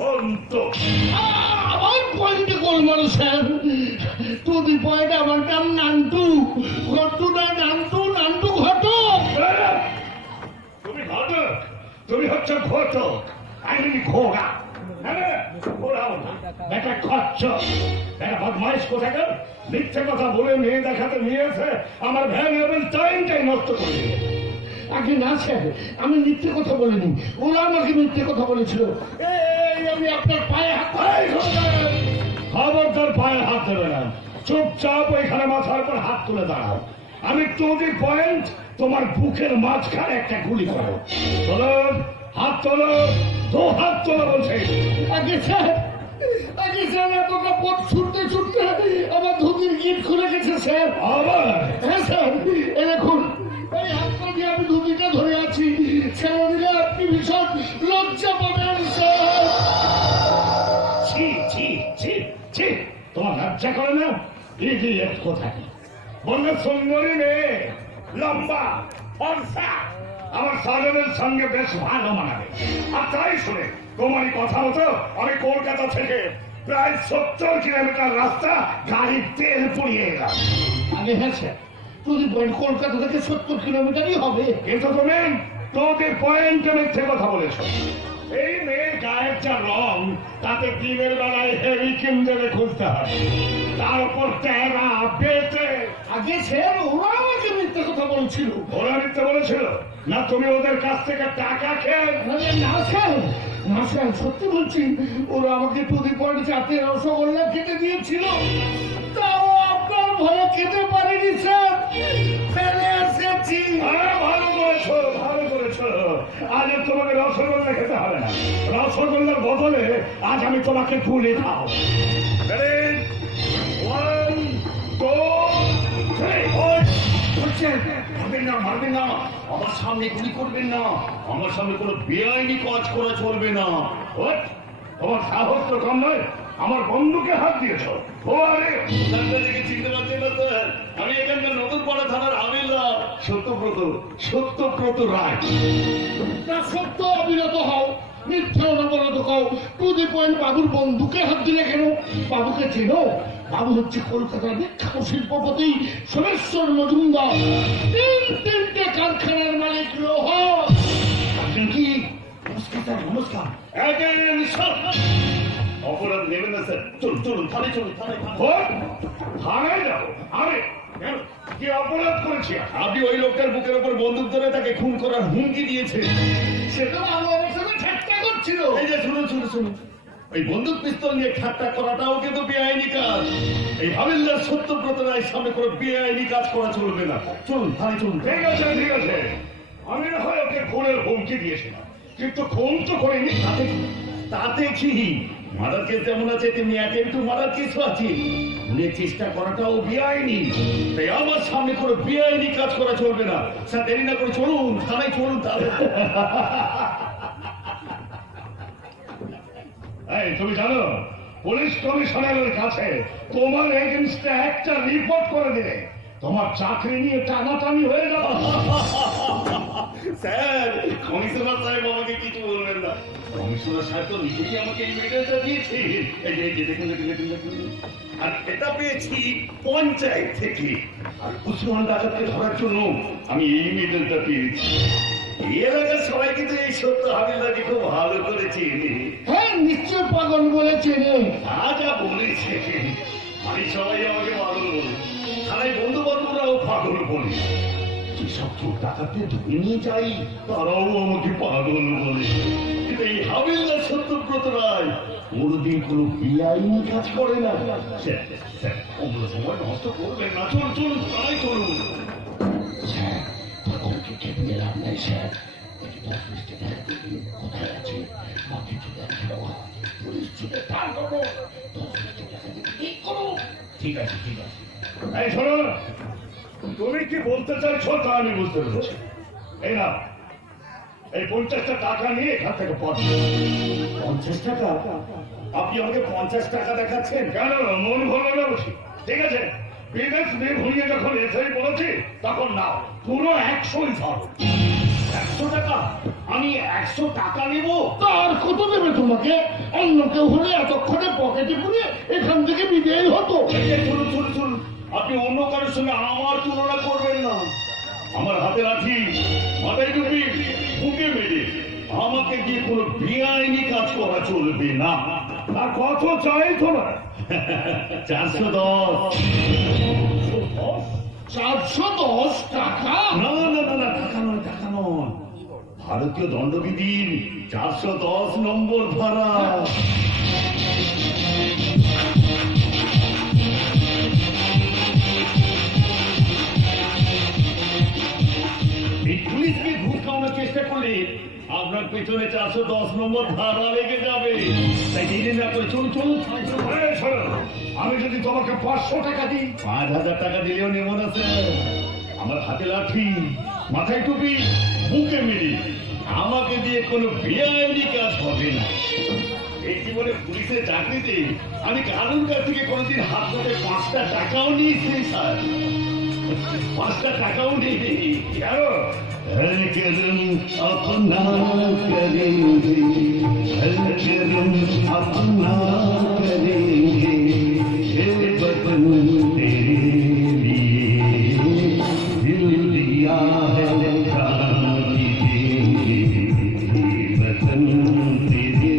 ঘন্ট। আমার পয়েন্টে গোলমাল স্যার। টু দি পয়েন্ট, আমার নাম নান্টু। ঘটু না নান্টু, নান্টু ঘটক। তুমি ঘটক, তুমি হচ্ছে ঘটক। আমি ঘোড়া। হ্যাঁ ঘোড়াও না, একটা খচ্চর, একটা বদমাইশ কোথাকার। মিথ্যে কথা বলে মেয়ে দেখাতে নিয়েছে, আমার ভ্যালুয়েবল টাইমটাই নষ্ট করে দিয়ে। আগে না স্যার, আমি মিথ্যে কথা বলিনি, ওরা আমাকে মিথ্যে কথা বলেছিল। এই আমি আপনার পায়ে হাত। খবরদার পায়ে হাত দেবে না, চুপচাপ ওইখানে মাথার উপর হাত তুলে দাঁড়াও। আমি টু দি পয়েন্ট, তোমার বুকের মাঝখানে একটা গুলি করো। চলো, হাত তোলো, দু হাত তোলো বলছে। আগে স্যার, আগে স্যার, এতটা পথ ছুটতে ছুটতে আমার ধুতির গিট খুলে গেছে স্যার। আবার? হ্যাঁ স্যার, এই দেখুন, এই হাতটা দিয়ে আমি ধুতিটা ধরে আছি। ছেড়ে দিলে আপনি ভীষণ লজ্জা পাবেন স্যার। ছি ছি ছি ছি, তোমার লজ্জা করে না? ইডিয়েট কোথায়! বললে সুন্দরী মেয়ে, লম্বা, ফর্সা, আমার সাজনের সঙ্গে বেশ ভালো মানাবে। আর তাই শুনে তোমারই কথা মতো আমি কলকাতা থেকে প্রায় 70 কিলোমিটার রাস্তা গাড়ির তেল পুড়িয়ে এলাম। আগে হ্যাঁ sir, to the point Kolkata থেকে 70 কিলোমিটারই হবে। কিন্তু তুমি তোদের পয়েন্টে মিথ্যে কথা বলেছো। এই মেয়ের গায়ের যা রং, তাতে দিনের বেলায় হেভি কিনজেলে খুঁজতে হয়, তার উপর ট্যারা বেটে। আগে স্যার, ওরা আমাকে মিথ্যে কথা বলছিল। ওরা মিথ্যে বলেছিল না তুমি ওদের কাছ থেকে টাকা খেয়ে? না স্যার, না স্যার, সত্যি বলছি, ওরা আমাকে টু দি পয়েন্ট চাতে রসগোল্লা খেতে দিয়েছিল, তাও আপনার ভয়ে খেতে পারিনি স্যার, ফেলে এসেছি। ভালো করেছো, ভালো করেছো। আজ আর তোমাকে রসগোল্লা খেতে হবে না, রসগোল্লার বদলে আজ আমি তোমাকে গুলি খাও। One, two, three. মারবেন না, মারবেন না, আমার সামনে গুলি করবেন না, আমার সামনে কোনো বেআইনি কাজ করা চলবে না। তোমার সাহস তো কম নয়, আমার বন্ধুকে হাত দিয়েছ। চিনতে পারছি না স্যার, আমি এখানকার নতুন পাড়া থানার হাবিলদার সত্যব্রত রায়। না সত্য অবিরত হও, মিথ্যে অনবরত কও। টু দি পয়েন্ট বাবুর বন্ধুকে হাত দিলে কেন? বাবুকে চেনো? বাবু হচ্ছে কলকাতার বিখ্যাত শিল্পপতি সোমেশ্বর মজুমদার, তিনটে কারখানার মালিক। লোহ কি? নমস্কার স্যার, নমস্কার। অপরাধ নেবেন না স্যার, চলুন চলুন, থানায় চলুন, থানায় যাবো আমি? কি অপরাধ করেছি? আপনি ওই লোকটার বুকের উপর বন্দুক ধরে তাকে খুন করার হুমকি দিয়েছেন। সেটা বাবু আমার সঙ্গে ঠাট্টা করছিল। এই যে শুনুন শুনুন শুনুন, ওই বন্দুক পিস্তল নিয়ে ঠাট্টা করাটাও কিন্তু বেআইনি কাজ। এই হাবিলদার সত্যব্রত রায়ের সামনে কোনো বেআইনি কাজ করা চলবে না। চলুন থানায় চলুন। ঠিক আছে ঠিক আছে, আমি না হয় ওকে খুনের হুমকি দিয়েছিলাম, কিন্তু খুন তো করিনি। তাতে কি? মার্ডার কেস যেমন আছে তেমনি অ্যাটেম্পট টু মার্ডার কেসও আছে। খুনের চেষ্টা করাটাও বেআইনি, তাই আমার সামনে কোনো বেআইনি কাজ করা চলবে না। স্যার দেরি না করে চলুন, থানায় চলুন তাহলে। তুমি জানো পুলিশ কমিশনারের কাছে তোমার এগেনস্টে একটা রিপোর্ট করে দিলে তোমার চাকরি নিয়ে টানাটানি হয়ে গেল। স্যার কমিশনার সাহেব আমাকে কিছু বলবেন না, কমিশনার সাহেব তো নিজেই আমাকে এই মেডেলটা দিয়েছে। এই যে দেখুন দেখুন দেখুন দেখুন, আর এটা পেয়েছি পঞ্চায়েত থেকে। আর উসমান রাজাকে ধরার জন্য আমি এই মেডেলটা পেয়েছি। এর আগে সবাই কিন্তু এই সত্য হাবিলদারকে খুব ভালো করে চেনে। হ্যাঁ নিশ্চয় পাগল বলে চেনে। যা বলেছে আমি সবাই আমাকে পাগল বলে, থানায় বন্ধু বান্ধবরাও পাগল বলে, যেসব চোর ডাকাতদের ধরে নিয়ে যাই তারাও আমাকে পাগল বলে। কিন্তু এই হাবিলদার সত্যব্রত রায় কোনোদিন কোনো বেআইনি কাজ করে না। অন্য সময় নষ্ট করবেন না, চলুন চলুন থানায় চলুন। স্যার পাগলকে খেতে গেলাম নাই স্যার, কোথায় আছে বাকি পুলিশ ছুটে তার করবো, 10 মিনিটের কাছে ঠিক করো। ঠিক আছে ঠিক আছে। এই শোনো, তুমি কি বলতে চাইছো তা আমি বুঝতে পেরেছি। এই না, এই 50টা টাকা নিয়ে এখান থেকে 50 টাকা? আপনি আমাকে 50 টাকা দেখাচ্ছেন কেন? মন ভালো না বসি? ঠিক আছে, বিদেশ নিয়ে ভুলিয়ে যখন এসেই বলেছি তখন নাও, পুরো 100ই ধরো। 100 টাকা? আমি 100 টাকা নেব? তার কত দেবে তোমাকে? অন্য কেউ হলে এতক্ষণে পকেটে পুরে এখান থেকে বিদায় হতো। শুনুন শুনুন শুনুন, আপনি অন্য কারোর সঙ্গে আমার তুলনা করবেন না। আমার হাতে লাঠি, মাথায় টুপি, বুকে মেরে আমাকে দিয়ে কোনো বেআইনি কাজ করা চলবে না। আর কত চাই তোমার? 410। 410 টাকা? না না না না, টাকা নয়, টাকা নয়। ভারতীয় দণ্ডবিধির 410 নম্বর ধারা। এই পুলিশকে ঘুষ খাওয়ানোর চেষ্টা করলে আপনার পেছনে 410 নম্বর ধারা লেগে যাবে। তাই দেরি না করে চলুন চলুন। আমি যদি তোমাকে 500 টাকা দিই? 5000 টাকা দিলেও নেব না স্যার। আমার হাতে লাঠি, মাথায় টুপি, বুকে মেরে আমাকে দিয়ে কোনো বেআইনি কাজ হবে না। এই জীবনে পুলিশের চাকরিতে আমি কারোর কাছ থেকে কোনোদিন হাত ধরে 5টা টাকাও নিয়েছি স্যার। 5টা টাকাও নেই। কেন? हर कदम अपना करेंगे, हर कदम अपना करेंगे, ये वतन तेरे लिए दिल दिया है गाली देंगे, ये वतन तेरे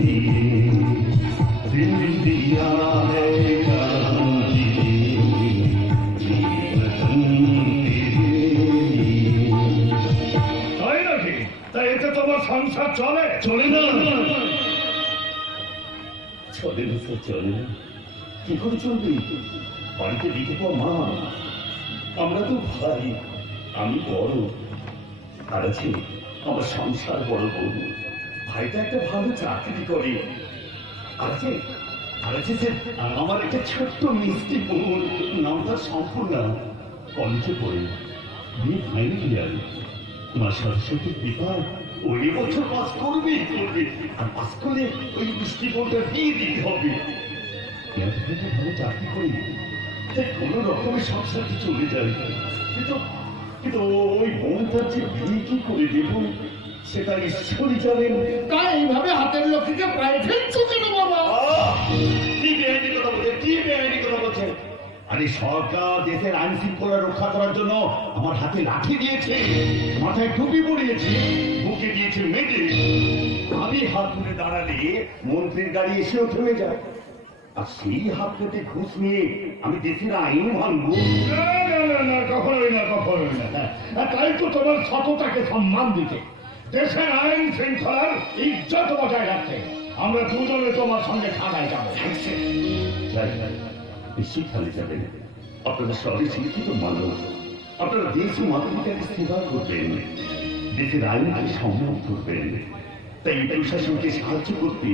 लिए दिल दिया है गाली देंगे, ये वतन তোমার সংসার চলে? চলে না, চলে না স্যার, চলে না। কি করে চলবে? বাড়িতে বিধবা মা, আমরা তো ভাই, আমি বড়, আর আছে আমার সংসার বড় বউ। ভাইটা একটা ভালো চাকরি করে, আর আছে স্যার আমার একটা ছোট্ট মিষ্টি বোন, নামটা সম্পূর্ণা, কলেজে পড়ে, বিয়ে ফাইনাল ইয়ার। মা সরস্বতীর কৃপায় ওই বছর পাস করবেই করবে, আর পাস করলে ওই মিষ্টি বোনটা বিয়ে দিতে হবে। ভালো চাকরি করি, তাই কোনো রকমের সংসারটি চলে যায়। কিন্তু কিন্তু ওই বোনটার যে বিয়ে কি করে দেব সেটা ঈশ্বরই জানেন। তাই এইভাবে হাতের লক্ষ্মীকে পায়ে ফেলছো কেন বাবা? কি বেআইনি কথা বলছে, কি বেআইনি কথা বলছে? আরে সরকার দেশের আইন শৃঙ্খলা রক্ষা করার জন্য আমার হাতে লাঠি দিয়েছে, মাথায় টুপি পরিয়েছে, বুকে দিয়েছে মেডেল। আমি হাত তুলে দাঁড়ালে মন্ত্রীর গাড়ি এসেও থেমে যায়, আর সেই হাত পেতে ঘুষ নিয়ে আমি দেশের আইন ভাঙবো? না না না না, কখনোই না, কখনোই না। তাই তো তোমার সততাকে সম্মান দিতে, দেশের আইন শৃঙ্খলার ইজ্জত বজায় রাখতে আমরা দুজনে তোমার সঙ্গে থানায় যাবো। শিক্ষালে যাবেন, আপনারা সবাই শিক্ষিত মানুষ, আপনারা দেশ ও মাতৃকাকে সেবা করবেন, দেশের আইনকে সম্মান করবেন। তাই এই প্রশাসনকে সাহায্য করতে,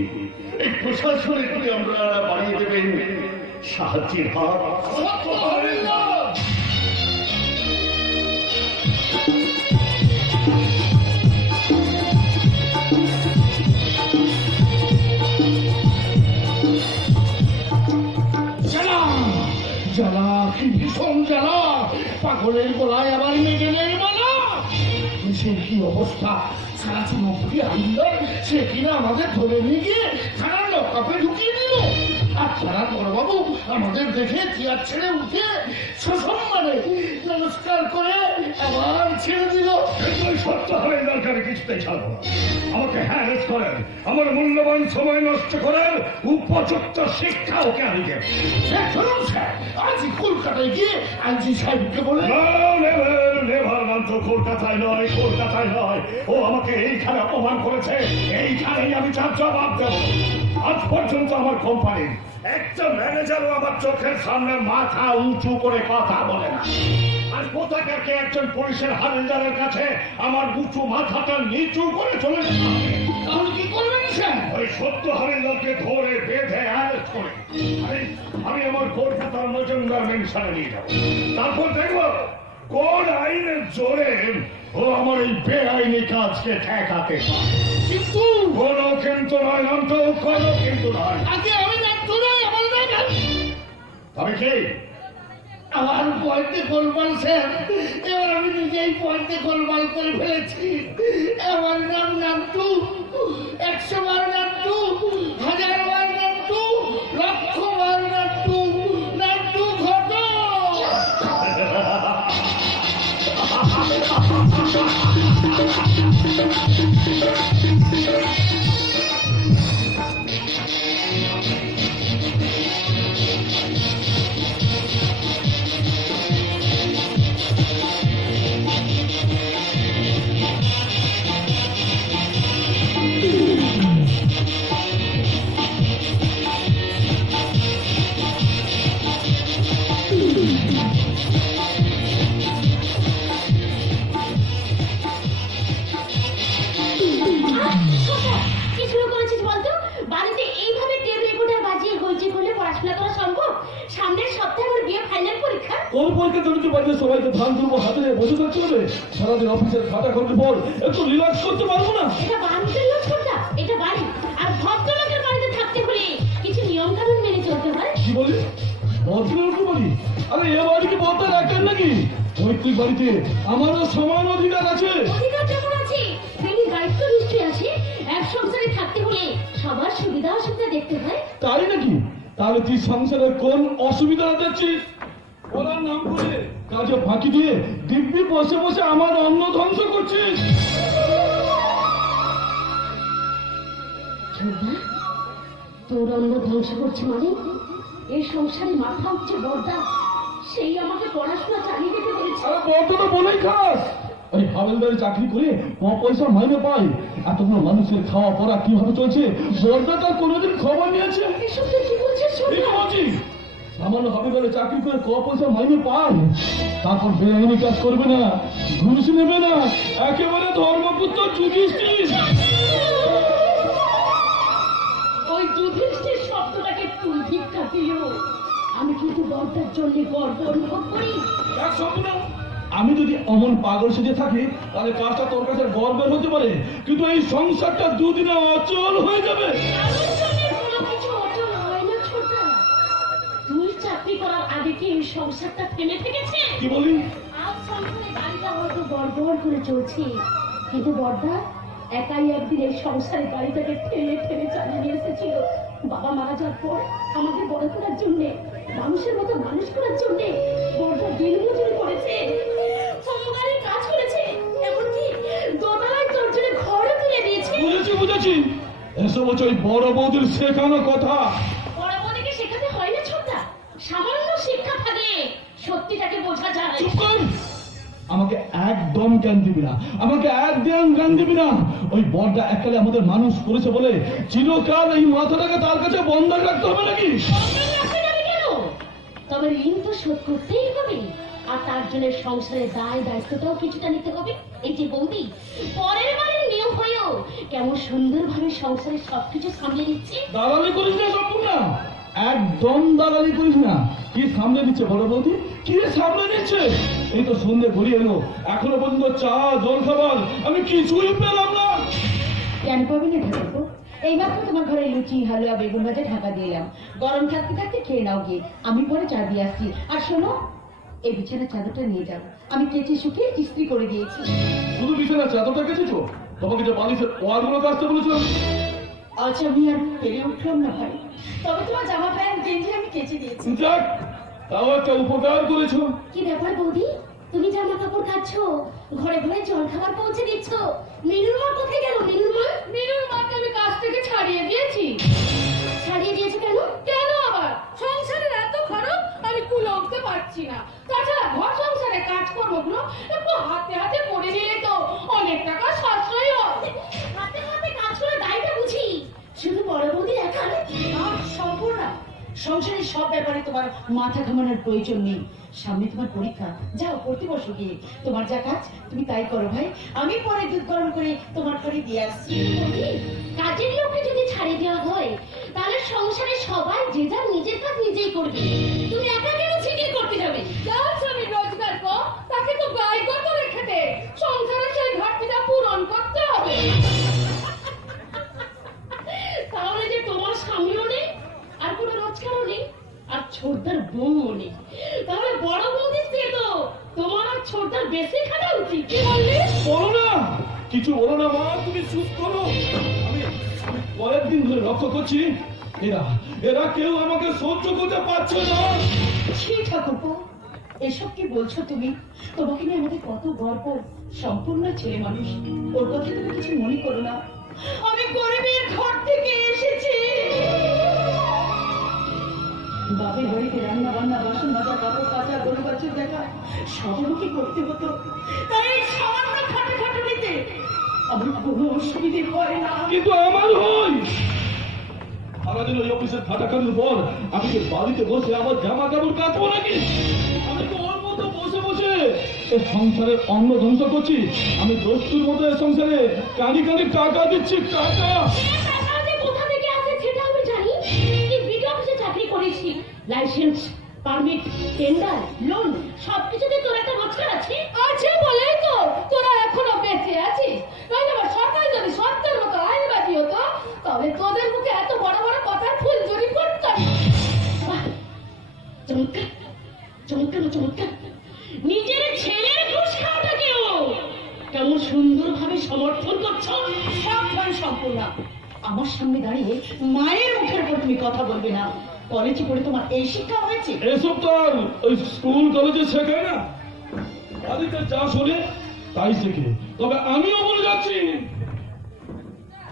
এই প্রশাসনের প্রতি আমরা বাড়িয়ে দেবেন সাহায্যের হাত। জ্বালা, কি ভীষণ জ্বালা! পাগলের গলায় আবার মেডেলের মালা। দেশের কি অবস্থা! সারা চুনপুরি হামদার সে কিনা আমাদের ধরে নিয়ে গিয়ে থানার লকআপে ঢুকিয়ে দিল। আর থানার বড়বাবু আমাদের দেখে চেয়ার ছেড়ে উঠে সসম্মানে নমস্কার করে আবার ছেড়ে দিল। সত্য হবে দরকার, কিছুতেই ছাড়বো না। আমাকে হ্যারাস করেন, আমার মূল্যবান সময় নষ্ট করার উপযুক্ত শিক্ষা ওকে আমি দেব। শুনুন স্যার, আজই কলকাতায় গিয়ে আইজি সাহেবকে বলে কলকাতায় নয়, কলকাতায় নয়, ও আমাকে এইখানে অপমান করেছে, এইখানেই আমি তার জবাব দেব। আজ পর্যন্ত আমার কোম্পানির একটা ম্যানেজারও আমার চোখের সামনে মাথা উঁচু করে কথা বলে না। আর কোথাকারকে একজন পুলিশের হাবিলদারের কাছে আমার উঁচু মাথাটা নিচু করে চলে যেতে হবে। তাহলে কি করবেন স্যার? ওই সত্য হাবিলদারকে ধরে বেঁধে অ্যারেস্ট করে আমি আমার কলকাতার মজুমদার মেনশনে নিয়ে যাবো। তারপর দেখবো কোন আইনের জোরে ও আমার এই বেআইনি কাজকে ঠেকাতে পারে। কিন্তু কোনো কিন্তু নয়, নান্ত কোনো কিন্তু নয়। আগে আমি নাম নয়, আমার নাম তবে কি আমার পয়েন্টে গোলমাল স্যার, এবার আমি নিজেই পয়েন্টে গোলমাল করে ফেলেছি। আমার নাম নান্টু, 100 বার নান্টু, 1000 বার নান্টু, লক্ষ বার নান্টু, নান্টু ঘটো। কি শুরু করেছিস বলতো? বাড়িতে এইভাবে টেপ রেকর্ডার বাজিয়ে হইচই করলে পড়াশোনা করা সম্ভব? সামনের সপ্তাহে আমার বিয়ে ফাইনাল পরীক্ষা। কোন পরীক্ষা তো বাড়িতে সবাইকে ধান তুলবো হাতে নিয়ে বসে থাকতে হবে? সারাদিন অফিসের খাটা করার পর একটু রিল্যাক্স করতে পারবো না? এটা বাড়িতে লোক ছোটা, এটা বাড়ি। আর ভদ্রলোকের বাড়িতে থাকতে হলে কিছু নিয়ম কানুন মেনে চলতে হয়। কি বলি? ভদ্রলোকের বাড়ি? আরে এ বাড়ি কি বড় রাখেন নাকি? পৈতৃক বাড়িতে আমারও সমান অধিকার আছে। অধিকার যেমন আছে তেমনি দায়িত্ব নিশ্চয়ই আছে। এক সংসারে থাকতে হলে সবার সুবিধা অসুবিধা দেখতে হয়। তাই নাকি? তাহলে তুই সংসারের কোন অসুবিধা দেখছিস? ওনার নাম করে কাজে ফাঁকি দিয়ে দিব্যি বসে বসে আমার অন্ন ধ্বংস করছিস। ছোটদা, তোর অন্ন ধ্বংস করছে মানে? এই সংসারে মাথা হচ্ছে বড়দা, সেই আমাকে পড়াশোনা চালিয়ে যেতে বলেছে। আরে বড় তো বলেই খাস। ওই হাবেলদারি চাকরি করে পয়সা মাইনে পাই, এতগুলো মানুষের খাওয়া পড়া কিভাবে চলছে বড়দা তার কোনোদিন খবর নিয়েছে? এসব তুই কি বলছিস ঠিক ছোটদা? বলছি। সামান্য হাবেলদারি চাকরি করে পয়সা মাইনে পাই, তারপর বেআইনি কাজ করবে না, ঘুষ নেবে না, একেবারে ধর্মপুত্র যুধিষ্ঠির। ওই যুধিষ্ঠির শব্দটাকে তুই ভিক্ষা দিও। আমি কিন্তু বড়দার জন্য গর্ব অনুভব করি। এক সম্পূর্ণ আমি যদি অমন পাগল সেজে থাকি তাহলে কাজটা তোর কাছে গর্বের হতে পারে, কিন্তু এই সংসারটা দুদিনে অচল হয়ে যাবে। আমার জন্য কোনো কিছু অচল হয় না ছোটদা। তুই চাকরি করার আগে কি এই সংসারটা থেমে থেকেছে? কি বলি? আজ সংসারে গাড়িটা হয়তো গড়গড় করে চলছে, কিন্তু বড়দা একাই একদিন এই সংসারে গাড়িটাকে ঠেলে ঠেলে চালিয়ে নিয়ে এসেছিল। বাবা মারা যাওয়ার পর আমাদের বড় করার জন্য, মানুষের মতো মানুষ করার জন্য বড়দা দিন মজুরি করেছে, সমগাড়ির কাজ করেছে, এমনকি দোতলায় তোর জন্য ঘরও তুলে দিয়েছে। বুঝেছি। এসব হচ্ছে ওই বড় বৌদির শেখানো কথা। বড় বৌদিকে শেখাতে হয় না ছোটদা, সামান্য শিক্ষা থাকলে সত্যিটাকে বোঝা যায়। চুপ কর! আমাকে একদম জ্ঞান দিবি না, আমাকে একদম জ্ঞান দিবি না। ওই বড়টা এককালে আমাদের মানুষ করেছে বলে চিরকাল এই মাথাটাকে তার কাছে বন্ধক রাখতে হবে নাকি? বন্ধক রাখতে যাবে কেন? তবে ঋণ তো শোধ করতেই হবে, আর তার জন্য সংসারের দায় দায়িত্বটাও কিছুটা নিতে হবে। এই যে বৌদি পরের বারের নিয়ম হয়েও কেমন সুন্দরভাবে সংসারের সবকিছু সামলে নিচ্ছে। দালালি করিস না সম্পূর্ণ, একদম দালালি করিস না। কি সামনে দিচ্ছে বড় বৌদি? কি সামনে দিচ্ছে? এই তো সন্ধ্যে ঘুরিয়ে এলো, এখনো পর্যন্ত চা জল খাবার আমি কিছুই পেলাম না। কেন পাবে না ঠাকুর? এইমাত্র তোমার ঘরে লুচি হালুয়া বেগুন ভাজা ঢাকা দিয়ে এলাম, গরম থাকতে থাকতে খেয়ে নাও গিয়ে, আমি পরে চা দিয়ে আসছি। আর শোনো, এই বিছানার চাদরটা নিয়ে যাও, আমি কেচে শুকিয়ে ইস্ত্রি করে দিয়েছি। শুধু বিছানা চাদরটা কেটেছো? তোমাকে যে বালিশের ওয়ারগুলো কাটতে বলেছিলাম। আজ আমি আর পেরে উঠলাম না ভাই, তবে তোমার জামা প্যান্ট গেঞ্জি আমি কেচে দিয়েছি। যাক, তাও একটা উপকার করেছো। কি ব্যাপার বৌদি, তুমি জামা কাপড় কাচ্ছো, ঘরে ঘরে জল খাবার পৌঁছে দিচ্ছ, মিনুর মা কোথায় গেল? মিনুর মাকে আমি কাজ থেকে ছাড়িয়ে দিয়েছি। ছাড়িয়ে দিয়েছো কেন? কেন আবার? সংসারের এত খরচ আমি কুলো উঠতে পারছি না। তাছাড়া ঘর সংসারে কাজকর্মগুলো একটু হাতে হাতে করে নিলে তো অনেক টাকা সাশ্রয় হয়। হাতে হাতে কাজ করে দায়টা বুঝি শুধু বড় বৌদি একা? আর সম্পূর্ণ সংসারের সব ব্যাপারে তোমার মাথা ঘামানোর প্রয়োজন নেই। সামনে তোমার পরীক্ষা, যাও পড়তে বসো গিয়ে। তোমার যা কাজ তুমি তাই করো ভাই, আমি পরে দুধ গরম করে তোমার করে দিয়ে আসছি। বৌদি, কাজের লোককে যদি ছাড়িয়ে দেওয়া হয় তাহলে সংসারে সবাই যে যার নিজের কাজ নিজেই করবে, তুমি একা কেন ছিটিয়ে করতে যাবে? যার স্বামী রোজগার কর তাকে তো গায়ে গত রেখে দে, সংসারের সেই ঘাটতিটা পূরণ করতে হবে। তাহলে যে তোমার স্বামীও নেই, আর কোনো রোজগারও নেই, আর ছোটদার বউও নেই, তাহলে বড় বৌদির চেয়ে তো তোমার আর ছোটটার বেশি খাওয়া উচিত। কি বললি? বলো না, কিছু বলো না মা, তুমি চুপ করো। আমি আমি কয়েকদিন ধরে লক্ষ্য করছি এরা এরা কেউ আমাকে সহ্য করতে পারছে না। ছি ঠাকুরপো, এসব কি বলছো তুমি? তোমাকে নিয়ে আমাদের কত গর্ব। সম্পূর্ণ ছেলে মানুষ, ওর কথা তুমি কিছু মনে করো না। আমি গরিবের ঘর থেকে এসেছি। বাপের বাড়িতে রান্না বান্না, বাসন মাজা, কাপড় কাচা, গরু বাছুর দেখা সব আমাকে করতে হতো। তাই এই সামান্য খাটাখাটুনিতে আমার কোনো অসুবিধে হয় না। কিন্তু আমার হয় সারাদিন ওই অফিসের খাটাখাটির পর আমি কি বাড়িতে বসে আমার জামা কাপড় কাচবো নাকি? আমি তো ওর মতো বসে বসে এই সংসারের অন্ন ধ্বংস করছি। আমি দস্তুর মতো এই সংসারে কানি কানি টাকা দিচ্ছি, টাকা। এ টাকা যে কোথা থেকে আসে সেটা আমি জানি। তুই বিডিও অফিসে চাকরি করিস, লাইসেন্স, পারমিট, টেন্ডার, লোন সবকিছুতে তোর একটা রোজগার আছে। আছে বলেই তো তোরা এখনো বেঁচে আছিস। নইলে আবার সরকার যদি সত্যের মতো আইনবাদী হতো তবে তোদের মুখে এত বড় বড় কথার ফুলঝুরি পড়তো না। বাহ, চমৎকার চমৎকার চমৎকার। নিজের ছেলের ঘুষ খাওয়াটাকেও কেমন সুন্দরভাবে সমর্থন করছো। সাবধান সম্পূর্ণ, আমার সামনে দাঁড়িয়ে মায়ের মুখের উপর তুমি কথা বলবে না। কলেজে পড়ে তোমার এই শিক্ষা হয়েছে? এসব তো আর ওই স্কুল কলেজে শেখায় না। বাড়িতে যা শোনে তাই শেখে। তবে আমিও বলে যাচ্ছি,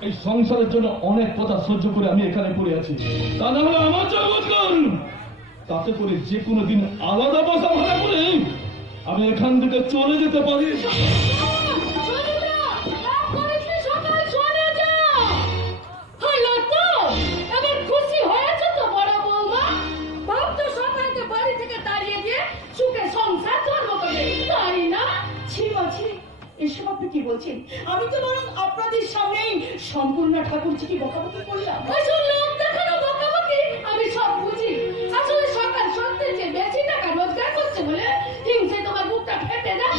এই সংসারের জন্য অনেক কথা সহ্য করে আমি এখানে পড়ে আছি। তা না হলে আমার যা রোজগার তাতে করে যে কোনো দিন আলাদা বাসা ভাড়া করে আমি এখান থেকে চলে যেতে পারি। এসব আপনি কি বলছেন? আমি তো বরং আপনাদের সামনেই সম্পূর্ণ ঠাকুরজিকে বকাবকি করলাম। আমি সব বুঝি। আসলে সকাল সত্যি যে বেশি টাকা রোজগার করছে বলে হিংসে তোমার বুকটা ফেটে যায়।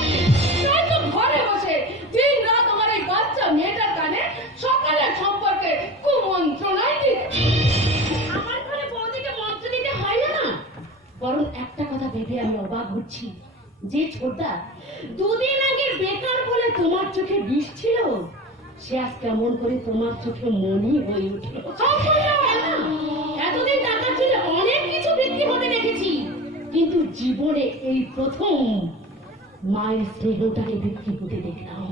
তাই তো ঘরে বসে দিন রাত তোমার এই বাচ্চা মেয়েটার কানে সকালের সম্পর্কে কুমন্ত্রণাই দিতে। আমার ঘরে বৌদিকে মন্ত্র দিতে হয় না, বরং একটা কথা ভেবে আমি অবাক হচ্ছি, যে ছোটটা দুদিন আগে বেকার বলে তোমার চোখে বিষ ছিল, সে আজ কেমন করে তোমার চোখে মনি হয়ে উঠল। এতদিন টাকা ছিল অনেক কিছু বিক্রি হতে দেখেছি, কিন্তু জীবনে এই প্রথম মায়ের স্নেহটাকে বিক্রি হতে দেখলাম।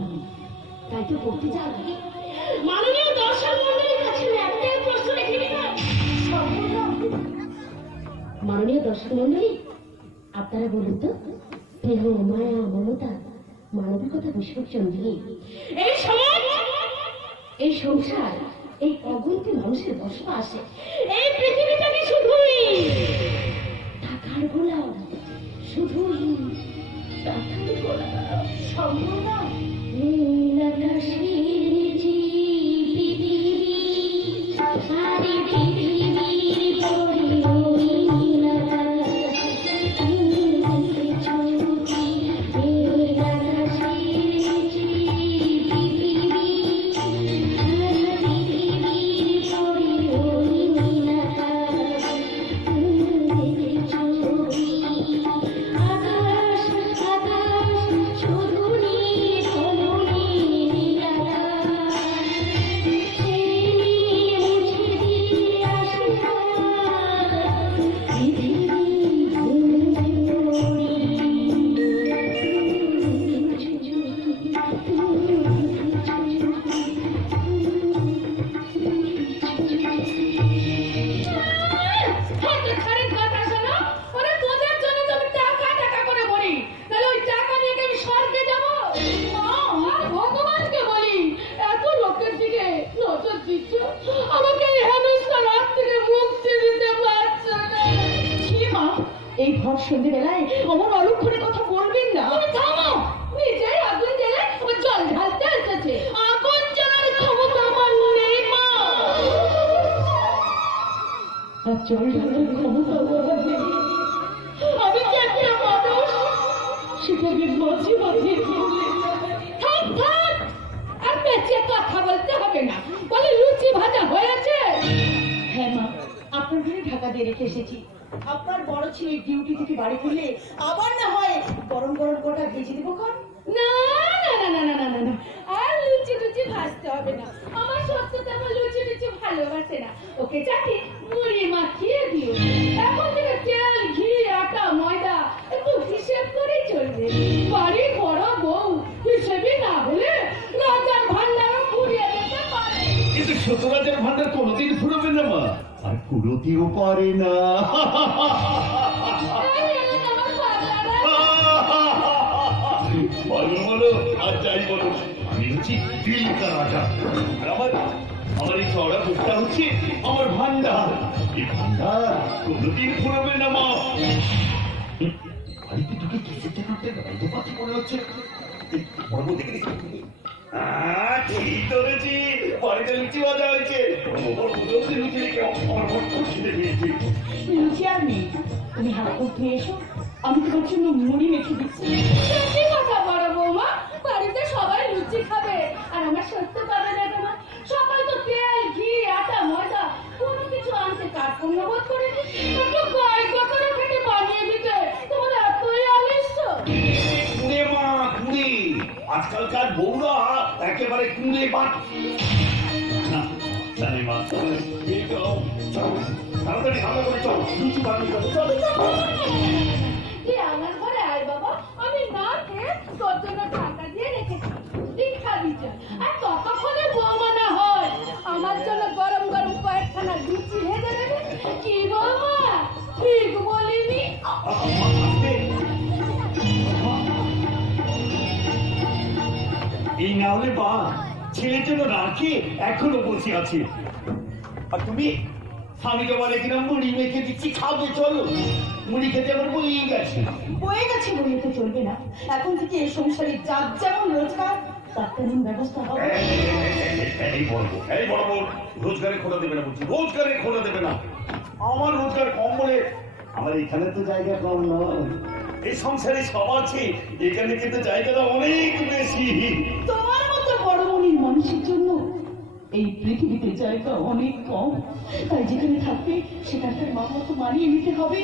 তাই তো করতে চাই মাননীয় দর্শক মন্ডলীর কাছে একটাই প্রশ্ন রেখে দিলাম। মাননীয় দর্শক মন্ডলী, আপনারা বলুন তো, স্নেহ, মায়া, মমতা, মানবিকতা, বিসর্জন দিয়ে এই সমাজ, এই সংসার, এই অগন্তি মানুষের বসবাসে এই পৃথিবীটাকে শুধুই টাকার গোলাম, শুধুই টাকার গোলাম। সম্পূর্ণ নীল আকাশের যে পৃথিবী, আর এই পৃথিবীর পরে ওই নীল আকাশ, নীল জ্যোতি, নীল আকাশের যে পৃথিবী, আর পৃথিবীর পরে ওই নীল আকাশ, নীল জ্যোতি। আকাশ আকাশ শুধু নীল, নীল আকাশ, সেই নীল মুছে দিতে আসে না পৃথিবী আমাকে এই হেনস্থা রাত থেকে মুক্তি দিতে পারছো না। ছি মা, এই ভর সন্ধ্যেবেলায় অমন অলক্ষণে কথা বলবেন না। তুমি থামো, নিজেই আগুন জ্বেলে আমার জল ঢালতে এসেছে। আগুন জ্বালার ক্ষমতা আমার নেই মা। আর জল ঢালার ক্ষমতা আমার নেই। আমি কি একটা মানুষ? সেটাকে মাঝে মাঝে বললে থাক থাক, আর পেঁচিয়ে কথা বলতে হবে না। বলে লুচি ভাজা হয়েছে। হ্যাঁ মা, আপনার ঘরে ঢাকা দিয়ে রেখে এসেছি। আপনার বড় ছেলে ডিউটি থেকে বাড়ি ফিরলে আবার না হয় গরম গরম কটা ভেজে দেবো কর। না না না না না না না না আর লুচি টুচি ভাজতে হবে না। আমার সত্য তেমন লুচি টুচি ভালোবাসে না। ওকে চাটি মুড়ি মাখিয়ে দিও। এখন থেকে তেল ঘি আটা ময়দা একটু হিসেব করেই চলবে। বাড়ির বড় বউ হিসেবে না হলে রাজার ভান্ডারও ফুরিয়ে যেতে পারে। কিন্তু সত্যরাজের ভান্ডার কোনোদিন ফুরবে না মা, আর ফুরোতেও পারে না। এই আমার পাগলারা। বলো বলো, আর যাই বলো, আমি হচ্ছি দিলকা রাজা। আর আমার এই চড়া বুকটা হচ্ছে আমার ভান্ডার। এই ভান্ডার কোনোদিন ফুরবে না মা। বাড়িতে ঢুকে কিসের করতে গল্প পাতি মনে হচ্ছে। বড় দেখে দেখি ঠিক ধরেছি, বাড়িতে লুচি ভাজা হয়েছে। লুচি রেখে আমার বড় খিদে পেয়েছে। লুচি আর নেই, তুমি হাত মুখ ধুয়ে এসো, আমি তোমার জন্য মুড়ি মেখে দিচ্ছি। সত্যি কথা বড় বৌমা, বাড়িতে সবাই লুচি খাবে আর আমার সত্য পাবে না তোমার। সবাই তো তেল ঘি আটা ময়দা কোনো কিছু আনতে কার্পণ্য বোধ করেনি। একটু গায়ে গতরে থেকে বানিয়ে দিতে তোমার এতই আলিস্য। কুড়ে মা কুড়ে, আজকালকার বউরা একেবারে কুড়ে বাট। না জানি মা, তাড়াতাড়ি হামলা করে চল, লুচি বানিয়ে চল। যে আমার ঘরে আয় বাবা, আমি না খেয়ে তোর জন্য টাকা দিয়ে রেখেছি, তুই খাবি চল। আর ততক্ষণে বৌমা না হয় আমার জন্য গরম গরম কয়েকখানা লুচি ভেজে দেবে। কি বৌমা, ঠিক বলিনি? এই না হলে বা ছেলের জন্য রাখে এখনো বসে আছে। আর তুমি স্বামীকে বলে কিনা মুড়ি মেখে দিচ্ছি, খাবে চলো। মুড়ি খেতে আবার বলেই গেছে। বয়ে গেছে বলে তো চলবে না, এখন থেকে এই সংসারে যার যেমন রোজগার তার তেমন ব্যবস্থা হবে। এই বড় বউ, রোজগারে খোলা দেবে না বলছি, রোজগারে খোলা দেবে না। আমার রোজগার কম বলে আমার এখানে তো জায়গা কম নয়। এই সংসারে সব আছে, এখানে কিন্তু জায়গাটা অনেক বেশি। তোমার মতো বড় মনির মানুষের জন্য এই পৃথিবীতে জায়গা অনেক কম, তাই যেখানে থাকবে সেখানকার মা মতো মানিয়ে নিতে হবে।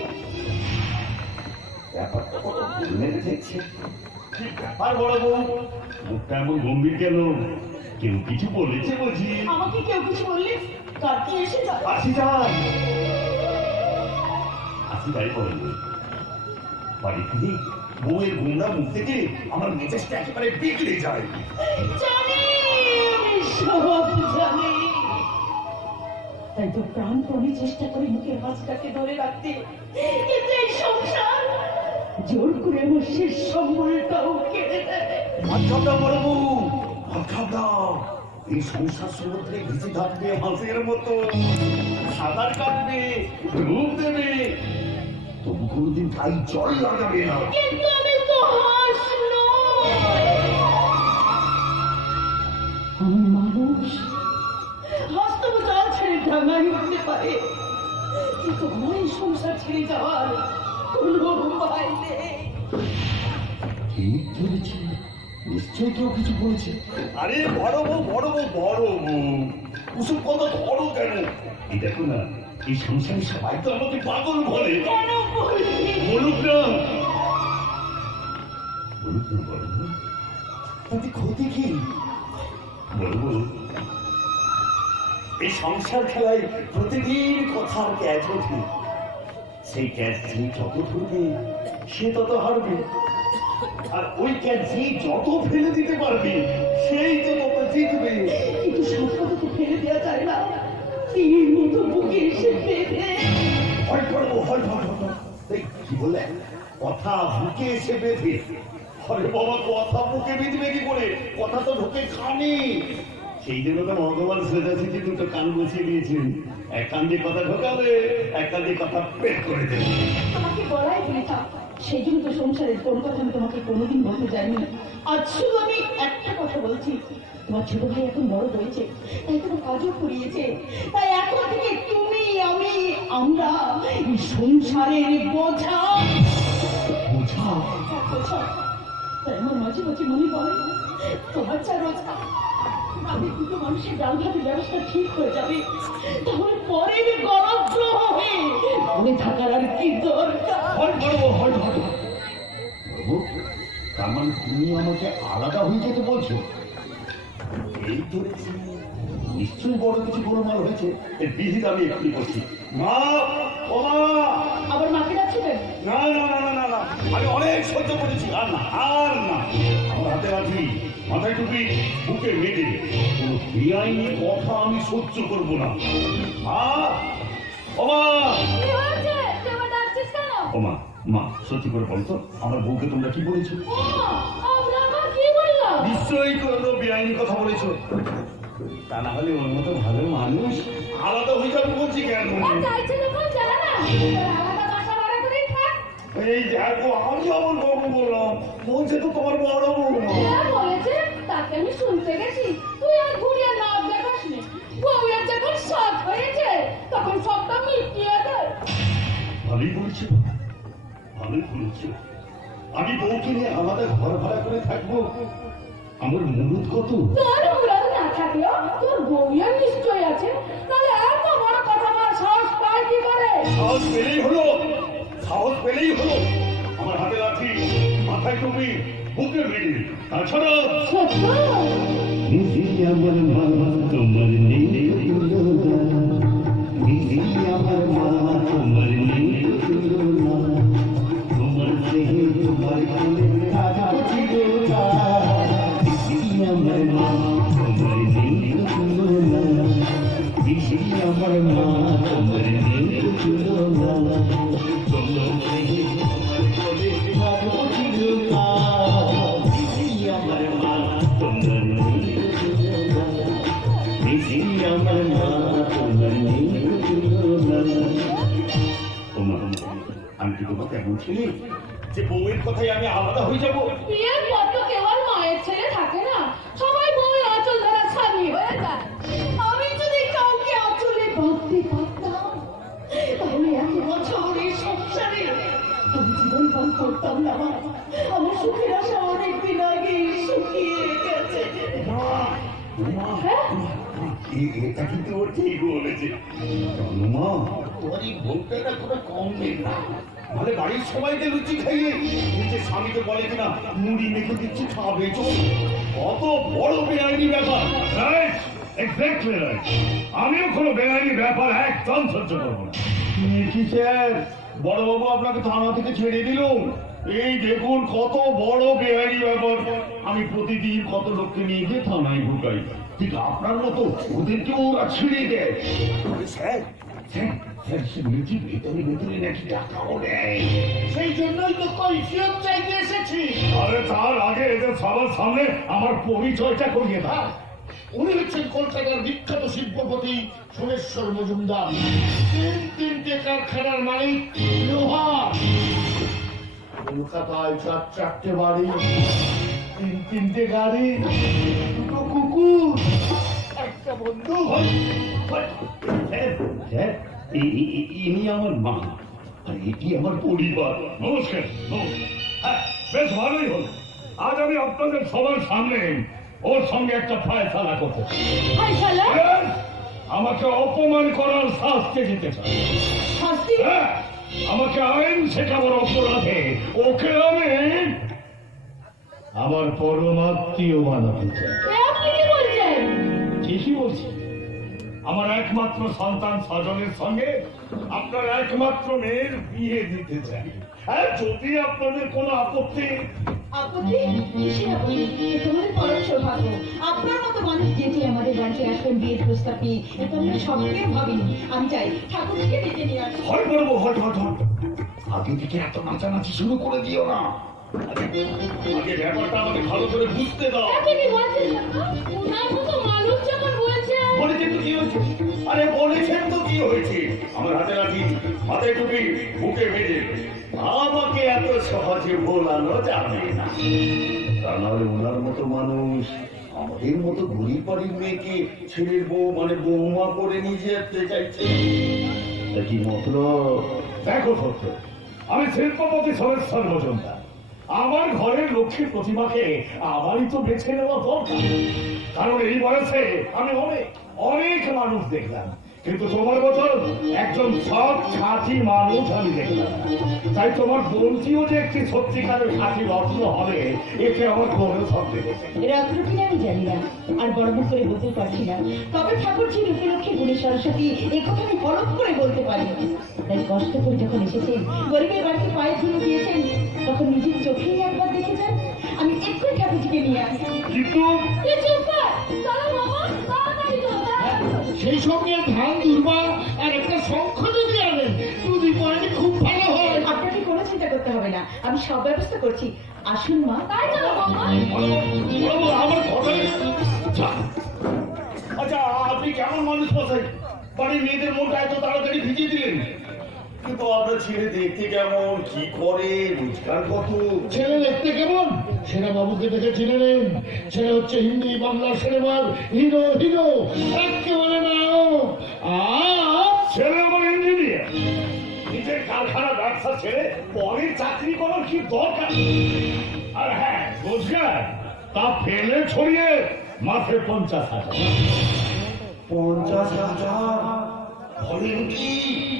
ব্যাপারটা বড় ভুলের দেখছে। কি ব্যাপার বড় বউ, মুখটা এমন গম্ভীর কেন? কেউ কিছু বলেছে বুঝি? আমাকে কেউ কিছু বললে কাটতে এসে যাবে। আসি যাই, আসি যাই বড় বউ। বাড়ি ফিরে বউয়ের গুমরা মুখ থেকে আমার মেজাজটা একেবারে বিগড়ে যায়। জানি, আমি সব জানি, তাই তো প্রাণপণে চেষ্টা করে মুখের হাসিটাকে ধরে রাখতে, কিন্তু এই সংসার জোর করে আমার শেষ সম্বলটাও কেড়ে দেয়। ভাত খাবনা বড় বউ, ভাত খাবনা। এই সংসার সমুদ্রে ভেসে থাকবে হাঁসের মতো, সাঁতার কাটবে, রূপ দেবে, তবু কোনোদিন গায়ে জল লাগাবে না। কিন্তু আমি তো হাঁস নই, আমি মানুষ। হাঁস তো জল ছেড়ে ডাঙায় উঠতে পারে, কিন্তু আমার এই সংসার ছেড়ে যাওয়ার কোনো উপায় নেই। ঠিক ধরেছে, নিশ্চয়ই কেউ কিছু বলেছে। আরে বড় বউ, বড় বউ, বড় বউ, ওসব কথা বড় কেন? এই দেখো না, এই সংসারে সবাই তো আমাকে পাগল বলে। কেন বলবি? বলুক না, বলুক না বড় বউ, তাতে ক্ষতি কি? বড় বউ, এই সংসার খেলায় প্রতিদিন কথার ক্যাচ ওঠে। সেই ক্যাচ যে যত ধরবে সে তত হারবে, আর ওই ক্যাচ যে যত ফেলে দিতে পারবে সেই তো তত জিতবে। কিন্তু সব কথা তো ফেলে দেওয়া যায় না, তীর মতো বুকে এসে বেঁধে। হয় করবো, হয় হয় হয়। এই কি বললে? কথা বুকে এসে বেঁধে? আরে বাবা, কথা বুকে বেঁধবে কি করে? কথা তো ঢোকে কানে। সেই জন্য তো ভগবান সোজাসুজি দুটো কান বসিয়ে দিয়েছেন। এক কান দিয়ে কথা ঢোকাবে, এক কান দিয়ে কথা বের করে দেবে। তোমাকে বলাই বৃথা, সেই জন্য তো সংসারের কোনো কথা আমি তোমাকে কোনোদিন বলতে যাইনি। আজ শুধু আমি একটা কথা বলছি, তোমার ছোট ভাই এখন বড় হয়েছে, তাই তোমার কাজও করিয়েছে, তাই এখন থেকে তুমি আমি আমরা এই সংসারের বোঝা। বোঝা? বোঝা? তাই আমার মাঝে মাঝে মনে হয় তোমার যা রোজগার, আমাদের দুটো মানুষের ডাল ভাতের ব্যবস্থা ঠিক হয়ে যাবে, তাহলে পরের গরগ্রহ হয়ে সঙ্গে থাকার আর কি দরকার? বাবু, তার মানে তুমি আমাকে আলাদা হয়ে যেতে বলছো? এই তো দেখছি নিশ্চয়ই বড় কিছু গোলমাল হয়েছে। এর বিহিত আমি এক্ষুনি করছি। মা, ও মা! আবার মাকে ডাকছিলেন? না না না না না না, আমি অনেক সহ্য করেছি, আর না আর না। আমার হাতে লাঠি, মাথায় টুপি, বুকে মেটে, কোনো বেআইনি কথা আমি সহ্য করবো না। মা, ও মা! কি হয়েছে? তুই আবার ডাকছিস কেন? ও মা, মা সত্যি করে বলতো, আমার বউকে তোমরা কি বলেছো? ও, আমরা আবার কি বললাম? নিশ্চয়ই কোনো বেআইনি কথা বলেছো। তা না হলে ওর মতো ভালো মানুষ আলাদা হয়ে যাবে বলছি কেন? আর চাইছে যখন যা না, তোর আলাদা বাসা ভাড়া করেই থাক। এই দেখো, আমি আমার বউ বললাম, বলছে তো তোমার বড় বউ। যা বলেছে তাকে আমি শুনতে গেছি। তুই আর ঘুরিয়ে নাচ দেখাস নি। বউয়ের যখন শখ হয়েছে তখন সবটা মিটিয়ে দেয়। ভালোই বলেছি, ভালোই বলেছি। আমি বউকে নিয়ে আলাদা ঘর ভাড়া করে থাকবো, আমার মুরুদ কত? তোর মুরাদ না থাকলেও তোর বউয়ের নিশ্চয় আছে। তাহলে এত বড় কথা বলার সাহস পায় কি করে? সাহস পেলেই হলো, সাহস পেলেই হলো। আমার হাতে লাঠি, মাথায় টুপি, বুকে বেড়ে, তাছাড়া সত্য? আমার মা তোমার নেই আমার মা তোমার নেই তোমার স্নেহে তোমার কোলে থাকা ছিল না। আমার মা তোমার নেই আমার মা তোমার নেই তোমার স্নেহে তোমার কোলে থাকা ছিল না। আমার মা তোমার নেই আমার মা তোমার নেই। আমি কি তোমাকে এমন ছেলে যে বউয়ের কথাই আমি আলাদা হয়ে যাবো? বিয়ের পর তো কেউ আর মায়ের ছেলে থাকে না, সবাই বউয়ের আঁচল ধরা স্বামী হয়ে যায়। আমি যদি কাউকে আঁচলে বাঁধতে পারতাম তাহলে এত বছরের সংসারে আমি জীবন পান করতাম না। আমার সুখের আশা অনেকদিন আগে শুকিয়ে গেছে। হ্যাঁ? এটা কিন্তু ও ঠিক বলেছে। মা, তোমার এই বউটা কোনো কম নেই না। মানে বাড়ির সবাইকে লুচি খাইয়ে নিজের স্বামীকে বলে কিনা মুড়ি মেখে দিচ্ছি, খাবে চল। কত বড় বেআইনি ব্যাপার। Right, exactly right. আমিও কোনো বেআইনি ব্যাপার একদম সহ্য করবো না। কি স্যার, বড়বাবু আপনাকে থানা থেকে ছেড়ে দিল? এই দেখুন কত বড় বেআইনি ব্যাপার। আমি প্রতিদিন কত লোককে নিয়ে গিয়ে থানায় ঢুকাই, ঠিক আপনার মতো ওদেরকে ওরা ছিঁড়ে দেয়। স্যার, স্যার, স্যার, শুনেছি ভেতরে ভেতরে নাকি টাকাও নেয়। সেই জন্যই তো কৈফিয়ত চাইতে এসেছি। আরে তার আগে এদের সবার সামনে আমার পরিচয়টা করিয়ে দাও। উনি হচ্ছেন কলকাতার বিখ্যাত শিল্পপতি সোমেশ্বর মজুমদার। তিনটে কারখানার মালিক, লোহার। কলকাতায় 4-4টে বাড়ি, 3-3টে গাড়ি, 2টো কুকুর, একটা বন্ধু। স্যার, ইনি আমার মা, আর এটি আমার পরিবার। নমস্কার, নমস্কার। হ্যাঁ, বেশ ভালোই হল। আজ আমি আপনাদের সবার সামনে ওর সঙ্গে একটা ফায়সালা করতে চাই। ফায়সালা? হ্যাঁ, আমাকে অপমান করার শাস্তি দিতে চাই। শাস্তি? হ্যাঁ, আমাকে আইন শেখাবার অপরাধে ওকে আমি আমার পরমাত্মীয় বানাতে চাই। আপনি কি বলছেন? ঠিকই বলছি। আমার একমাত্র সন্তান সাজনের সঙ্গে আপনার একমাত্র মেয়ের বিয়ে দিতে চাই। আর যদি আপনাদের কোনো আপত্তি। আপনি কিসের আপনি? এ তোমাদের পরম সৌভাগ্য। আপনার মতো মানুষ যেটি আমাদের বাড়িতে আসবেন বিয়ের প্রস্তাব নিয়ে, এটা আমি স্বপ্নেও ভাবিনি। আমি চাই ঠাকুরকে ডেকে নিয়ে আসবো। হয় করবো, হয় হয় হয়। আগে থেকে এত নাচানাচি শুরু করে দিও না। আগে ব্যাপারটা আমাকে ভালো করে বুঝতে দাও। আপনি কি বলছেন? ওনার মতো মানুষ যখন বলছে বলেছেন তো কি হয়েছে? আরে বলেছেন তো কি হয়েছে? আমার হাতে লাঠি, মাথায় টুপি, বুকে বেঁধে আমাকে এত সহজে ভোলানো যাবে না। তা নাহলে ওনার মতো মানুষ আমাদের মতো গরিব বাড়ির মেয়েকে ছেলের বউ মানে বৌমা করে নিয়ে যেতে চাইছে। তা কি মতলব? দেখো সত্য, আমি শিল্পপতি সোমেশ্বর মজুমদার। আমার ঘরের লক্ষ্মীর প্রতিমাকে আমারই তো বেছে নেওয়া দরকার। কারণ এই বয়সে আমি অনেক মানুষ দেখলাম, কিন্তু তোমার মতন একজন সৎ খাঁটি মানুষ আমি দেখলাম না। তাই তোমার বোনটিও যে একটি সত্যিকারের খাঁটি রত্ন হবে, এতে আমার কোনো সন্দেহ নেই। রাত্র কিনা আমি জানি না, আর বড় মুখ করে বলতে পারছি না। তবে ঠাকুরজির উপলক্ষে গুণী সরস্বতী এই কথা আমি হলফ করে বলতে পারি। তাই কষ্ট করে যখন এসেছেন, গরিবের বাড়িতে পায়ে ধুলো দিয়েছেন, তখন নিজের চোখেই একবার দেখে যান। আমি এক্ষুনি ঠাকুরজিকে নিয়ে আসি। কিন্তু তুই চুপ কর। চলো মামা, তাড়াতাড়ি চলো, তাড়াতাড়ি। সেই সঙ্গে ধান দুর্বা আর একটা শঙ্খ যদি আনেন, দুদি পয়েন্ট খুব ভালো হয়। আপনাকে কোনো চিন্তা করতে হবে না, আমি সব ব্যবস্থা করছি। আসুন মা। তাই চলো মামা। আমার কথা আচ্ছা, আপনি কেমন মানুষ মশাই? বাড়ির মেয়েদের মনটা এত তাড়াতাড়ি ভিজিয়ে দিলেন। কিন্তু আপনার ছেলে দেখতে কেমন, কি করে, রোজগার কত? ছেলে দেখতে কেমন সেটা বাবুকে দেখে চিনে নেন। ছেলে হচ্ছে হিন্দি বাংলা সিনেমার হিরো হিরো, একেবারে নায়ক। আর ছেলে আমার ইঞ্জিনিয়ার। নিজের কারখানা ব্যবসা ছেড়ে পরের চাকরি করার কি দরকার? আর হ্যাঁ, রোজগার তা ফেলে ছড়িয়ে মাসে 50,000। 50,000? বলেন কি?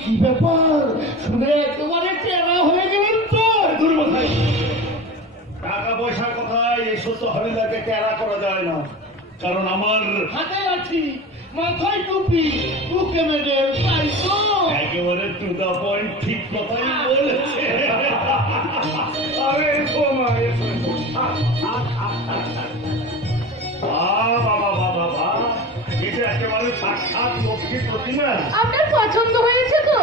কি ব্যাপার শুনে একেবারে টেরা হয়ে গেলেন তো? দুর্বধাই টাকা পয়সার কথায় এই সত্য হরিদাকে টেরা করা যায় না, কারণ আমার হাতে আছি, মাথায় টুপি, বুকে মেডেল, তাই তো? একেবারে টু দা পয়েন্ট ঠিক কথাই বলেছে। আরে এসো মা, এসো। বাবা বাবা বাবা, এটা একেবারে সাক্ষাৎ লক্ষ্মী প্রতিমা। আপনার পছন্দ হয়েছে তো?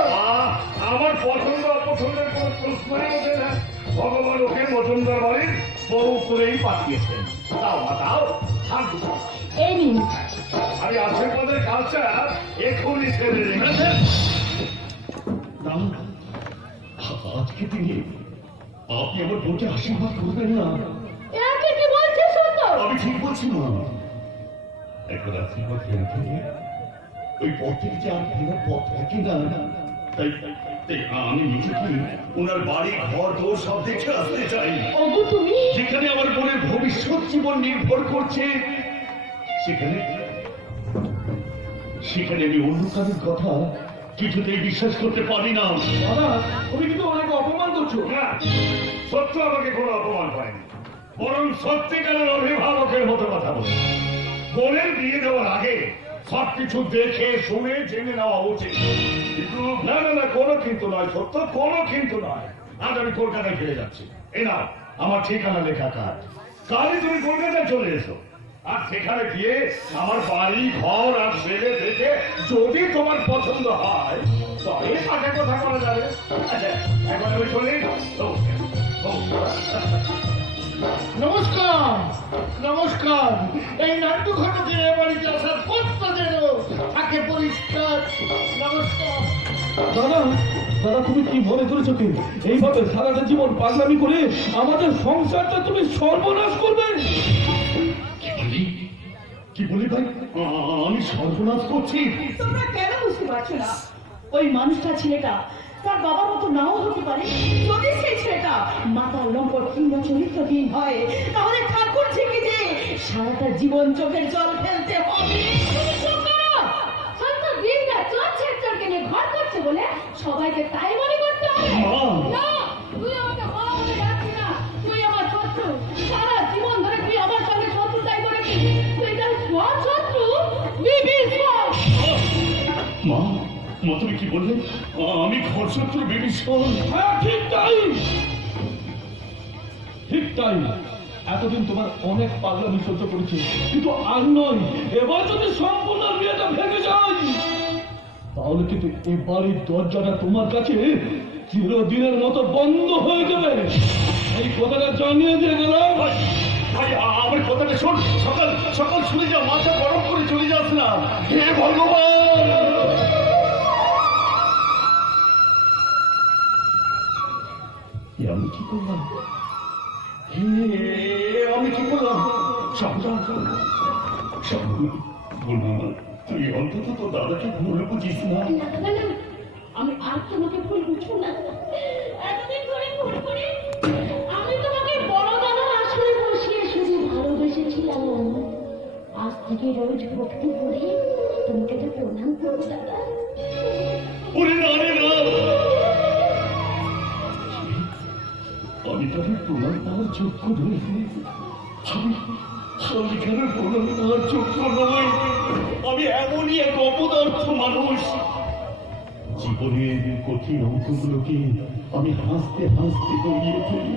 আমার পছন্দ অপছন্দের কোনো প্রশ্নই ওঠে না। ভগবান ওকে মজুমদার বাড়ির বউ করেই পাঠিয়েছেন। তাও মা, তাও শান্তি। এই নিন। আমি আশীর্বাদের কালচার এখনই ছেড়ে রেখেছেন। আজকে তিনি আপনি আমার বোনকে আশীর্বাদ করবেন না? একে কি বলছিস শুনতো? আমি ঠিক বলছি না। একবার আশীর্বাদ রেখে ওই পথ থেকে যে আর ফেরার পথ থাকে না, তাই তাই আমি নিজেকে ওনার বাড়ি ঘর দোর সব দেখে আসতে চাই। ওগো তুমি? যেখানে আমার বোনের ভবিষ্যৎ জীবন নির্ভর করছে, সেখানে সেখানে আমি অন্য কারোর কথা কিছুতেই বিশ্বাস করতে পারি না। দাদা, তুমি কিন্তু অনেক অপমান করছো। না, সত্য আমাকে কোনো অপমান করেনি, বরং সত্যিকারের অভিভাবকের মতো কথা বলে। বোনের বিয়ে দেওয়ার আগে সবকিছু দেখে শুনে জেনে নেওয়া উচিত। কিন্তু না না না, কোনো কিন্তু নয় সত্য, কোনো কিন্তু নয়। আজ আমি কলকাতায় ফিরে যাচ্ছি। এই না আমার ঠিকানা লেখা কাজ। কালই তুমি কলকাতায় চলে এসো, আর সেখানে গিয়ে আমার বাড়ি ঘর আর ছেলে দেখে যদি তোমার পছন্দ হয় তবে তাকে কথা বলা যাবে। আচ্ছা, এখন আমি চলি। নমস্কার নমস্কার। এই নাট্টু ঘটকের এ বাড়িতে আসার পথটা যেন থাকে পরিষ্কার। নমস্কার। দাদা, দাদা তুমি কি মনে করেছো কি এইভাবে সারাটা জীবন পাগলামি করে আমাদের সংসারটা তুমি সর্বনাশ করবে? কি বলি ভাই, আমি সর্বনাশ করছি? তোমরা কেন বুঝতে পারছো না? ওই মানুষটা ছেলেটা তার বাবার মতো নাও হতে পারে। যদি সেই ছেলেটা মাতার লম্পট কিংবা চরিত্রহীন হয়, তাহলে ঠাকুর থেকে যে সারাটা জীবন চোখের জল ফেলতে হবে। তুমি চুপ করো। সত্য দিন না চোর ছেড়কে নিয়ে ঘর করছে বলে সবাইকে তাই মনে করতে হবে? মা। না, তুই আমাকে মা বলে ডাকবি না। তুই আমার শত্রু। সারা জীবন ধরে তুই আমার সঙ্গে শত্রুতাই করেছিস। তুই তার শত্রু, বিবির শত্রু। মা, মা তুমি কি বললে? আমি ঘর শত্রু বিভীষণ? হ্যাঁ, ঠিক তাই, ঠিক তাই। এতদিন তোমার অনেক পাগলামি সহ্য করেছি, কিন্তু আর নয়। এবার যদি সম্পূর্ণ বিয়েটা ভেঙে যায়, তাহলে কিন্তু এই বাড়ির দরজাটা তোমার কাছে চিরদিনের মতো বন্ধ হয়ে যাবে। এই কথাটা জানিয়ে দিয়ে গেলাম। ভাই, আমার কথাটা শোন। সকাল সকাল শুনে যা, মাথা গরম করে চলে যাস না। হে ভগবান! আমি কি করলাম? আমি কি করলাম? সাবধান তুই অন্তত তো দাদাকে ভুল বুঝিস না। না, না, না, আমি আর তোমাকে ভুল বুঝবো না। এতদিন ধরে ভুল করি আমি তোমাকে বড় দাদার আসলে বসিয়ে শুধু ভালোবেসেছিলাম। আজ থেকে রোজ ভক্তি করে তোমাকে তো প্রণাম করবো দাদা। ওরে না রে না, আমি তাকে প্রণাম পাওয়ার যোগ্য নই। আমি কেন প্রণাম পাওয়ার যোগ্য নই? আমি এমনই এক অপদার্থ মানুষ। জীবনের কঠিন অঙ্কগুলোকে আমি হাসতে হাসতে গড়িয়ে ফেলি।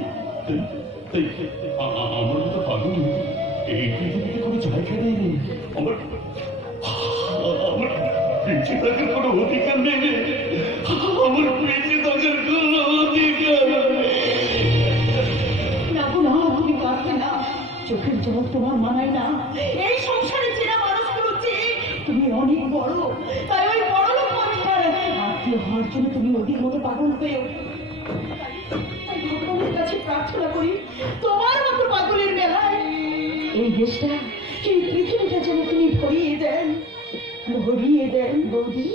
আমার মতো পাগল এই পৃথিবীতে কোনো জায়গা নেই। আমার বেঁচে থাকার কোনো অধিকার নেই। আমার বেঁচে থাকার কোনো অধিকার নেই। না গো না, তুমি পারবে না। চোখের জল তোমার মানায় না। এই সংসারে চেনা মানুষগুলো চেয়ে তুমি অনেক বড়, তাই ওই বড় লোক মানুষের আত্মীয় হওয়ার জন্য তুমি ওদের মতো পাগল হয়ে ওঠো। তাই ভগবানের কাছে প্রার্থনা করি, তোমার মতো পাগলের মেলায় এই দেশটা, এই পৃথিবীটা যেন তুমি ভরিয়ে দেন বৌদি।